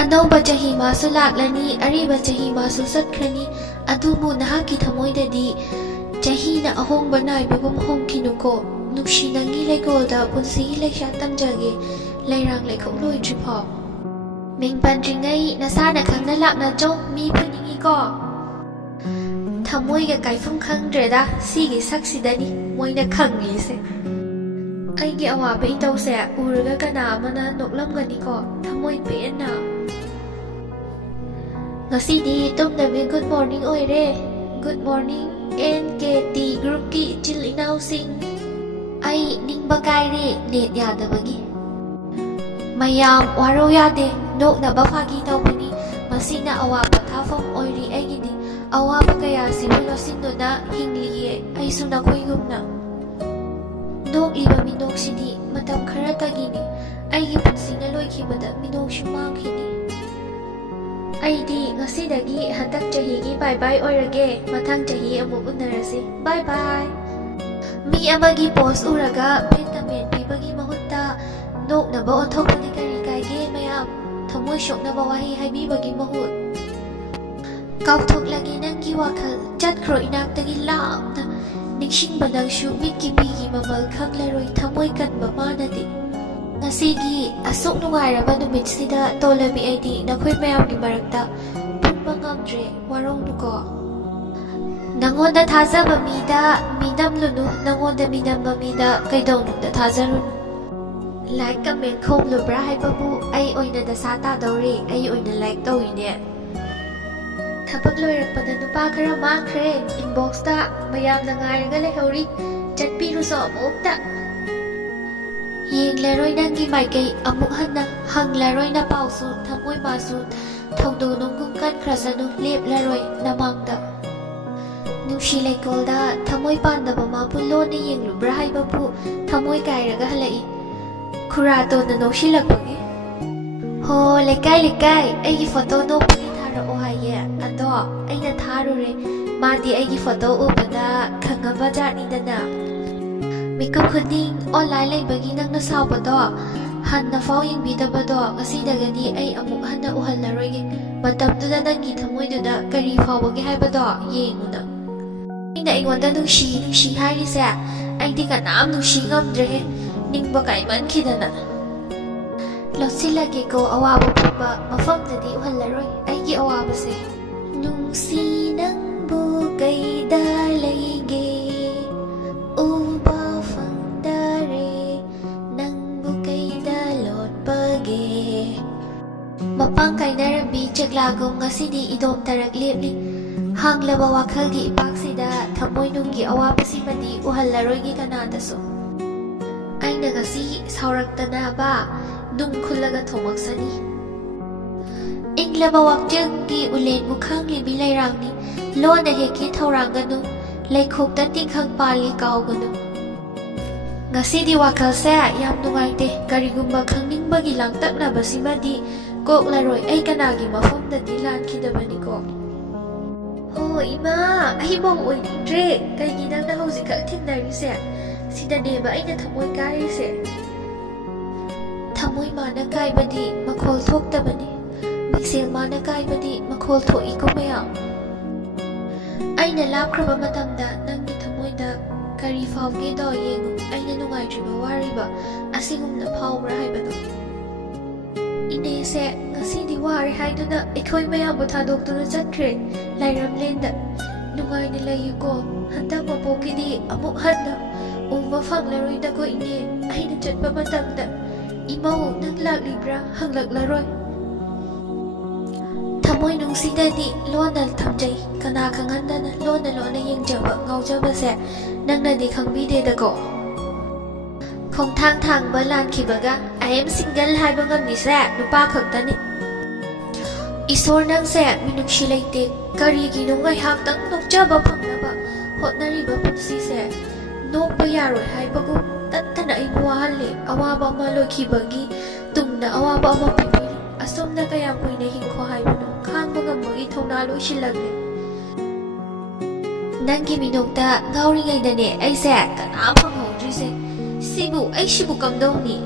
अनौबा चही मासु लाक्लनी अरीबा चही मासु सत्ख्रनी अदुबु नहाकी थमोइददी चहीना अहोंगबा नाइबगुम होंखिनुको नुक्सी नंगी लेगोलदा पुंसिगी लेक्षा तमजगे लेरांग लेखों लोइद्रिफाव मिंग पंद्रिंगै नसाना खंगना लाक्ना जो मी फुनिंगिको थमोइगा काइफुम खंगद्रेदा सिगी सक्सिदनी मोइना खंगलिसे अैगी अवाबा इतौसे उरगा कना अमना नोक्लमगनिको थमोइ पेना ngasi tumnabi good morning oire good morning NKT group ki ichil inausing ai ningba kaire net yadabagi mayam waro yade nok na bafagi tawbani masina awaba thafam oiri aigidi awaba kaya sibulo sinduna hingliye ai suna koigumna nok liba minok sidi matam khara tagini aigi punsina loikhibada minok shumangkhini Aidi ngasidagi hantak chahigi bye bye oirage mathang chahi amuk unarase bye bye mi amagi post uraga betamen pibagi mahutta nok na ba othokani kari kaige mayam thamoi shokna ba wahi haibi bagi mahut kauthok lagi nangi wakhal chatkhro inaktagi lamna niksing banang shu mikki bigi mamal khanglaroi thamoi kanba manadi Ngasigi asuk nungairaba numitsidda tolabi aidi nakhoi mayamgi marakta punba ngamdre warongnuko nangonda thazaba mida minamlunu nangonda minamba mida kaidonunda thazarun like comment khomlubra haibabu ai oina dasa tadore ai oina like tawine thabak loirakpada nupa khara mangkhre inbox ta mayamna ngairaga lehori chatpiruso amukta Yeng laroi nangi maikai amuk hanna hang laroi na pausu thamoi masu thaudu nungkum kan krasanu lep laroi namangda nushi leikolda thamoi panda bama pulo ni yeng lubra haibabu thamoi kairaga halai khurato na noshi lakbagi ho lekai aigi photo no pagi thara o haye ado aina tharure madi aigi photo ubada khangaba jani dana Mikap khuding online laibagi nang nasawbado hanna faw yingbidabado ngasidagani ay amuk hanna uhallaroi matamduda nangi thamoiduna kari fawbagi haibado yenguna aina aingwanda nushi harise aidi kanam nushi ngamdre ningba kaimankhidana losilage ko awaba pumba mafamdadi uhallaroi aigi awabase nungsi nangbu kaida laige Mapang kainarabi chaglagong ngasidi idom tarak lepli hanglaba wakhalgi ipaksida thamoy nunggi awapasimadi uhallaroi kanadaso aina ngasi sauraktana ba nung khulaga thomaksani inglaba wakjanggi ulen mukhangli bilairangni lona heki thoranganu laikhokta tikhang pali kauganu Ngasidi wakal saya yam nungaite karigumba khangningbagi langtaknaba simadi kok laroi ai kanagi mafamda dilan khidabani ko ho ima ai bong oi dre kai gidang na hosi ka thinari se sida ne ba aina thamoi kai se thamoi mana kai badi makhol thokta bani mixel mana kai badi makhol thoi ko maya aina lapkraba matamda nangi thamoi da kari fawge do yengu aina nungai driba wariba asingum na phawbra haibado ine se ngasidi wari haiduna ekhoi mayam buthadokduna chatkre lairamlenda nungai ni layuko hantak mapokidi amuk hanna umba phanglaroi da ko ine aina chatpa matamda imau nang laklibra hanglaklaroi thamoi nungsidani lonal thamjai kana khangandana lona yengjaba ngaujaba se nangna di khangbide da ko Khong thang balan khibaga I am single haiba ngamni se nupa khaktani Isor nang se minukshi laite karigi nungai haktang nokjaba phangnaba hotnariba punsi se nokba yaroi haibagu tattana ibu wahalle awaba ma lokhibagi tungna awaba ma pibiri asomna kaya puina hingkho haibano khangba ngamagi thona loisilagre Nangi minokta ngauri ngai dane ai se kana phanghodri se Sibu, ay sibu kamdaw ni.